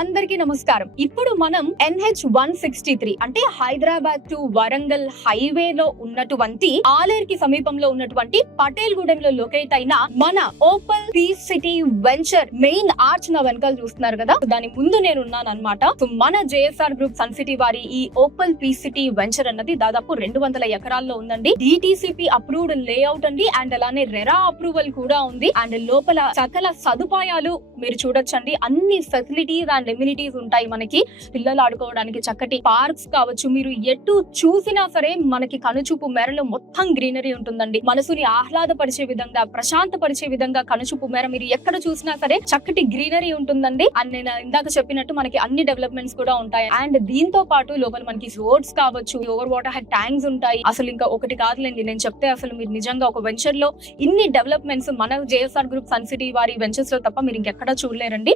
అందరికీ నమస్కారం. ఇప్పుడు మనం NH-163 అంటే హైదరాబాద్ టు వరంగల్ హైవే లో ఉన్నటువంటి ఆలేర్ కి సమీపంలో ఉన్నటువంటి పటేల్ గూడెంలో లొకేట్ అయిన మన Opal piece city venture main arch నా వెనకాల చూస్తున్నారు కదా, దాని ముందు నేను ఉన్నాను అనమాట. సో మన JSR గ్రూప్ సన్ సిటీ వారి ఈ ఓపల్ పీస్ సిటీ వెంచర్ అన్నది దాదాపు 200 ఎకరాల్లో ఉందండి. DTCP అప్రూవ్డ్ లేఅవుట్ అండి, అండ్ అలానే రెరా అప్రూవల్ కూడా ఉంది. అండ్ లోపల సకల సదుపాయాలు మీరు చూడొచ్చండి. అన్ని ఫెసిలిటీస్ అండ్ ఎమ్యూనిటీస్ ఉంటాయి. మనకి పిల్లలు ఆడుకోవడానికి చక్కటి పార్క్స్ కావచ్చు, మీరు ఎటు చూసినా సరే మనకి కనుచూపు మేరలో మొత్తం గ్రీనరీ ఉంటుందండి. మనసుని ఆహ్లాదపరిచే విధంగా, ప్రశాంతపరిచే విధంగా కనుచూపు మేర మీరు ఎక్కడ చూసినా సరే చక్కటి గ్రీనరీ ఉంటుందండి. అండ్ నేను ఇందాక చెప్పినట్టు మనకి అన్ని డెవలప్మెంట్స్ కూడా ఉంటాయి. అండ్ దీంతో పాటు లోపల మనకి రోడ్స్ కావచ్చు, ఓవర్ వాటర్ హెడ్ ట్యాంక్స్ ఉంటాయి. అసలు ఇంకా ఒకటి కాదులేండి, నేను చెప్తే అసలు మీరు నిజంగా ఒక వెంచర్ లో ఇన్ని డెవలప్మెంట్స్ మన JSR గ్రూప్ సన్ సిటీ వారి వెంచర్స్ లో తప్ప మీరు ఇంకెక్కడా చూడలేరండి.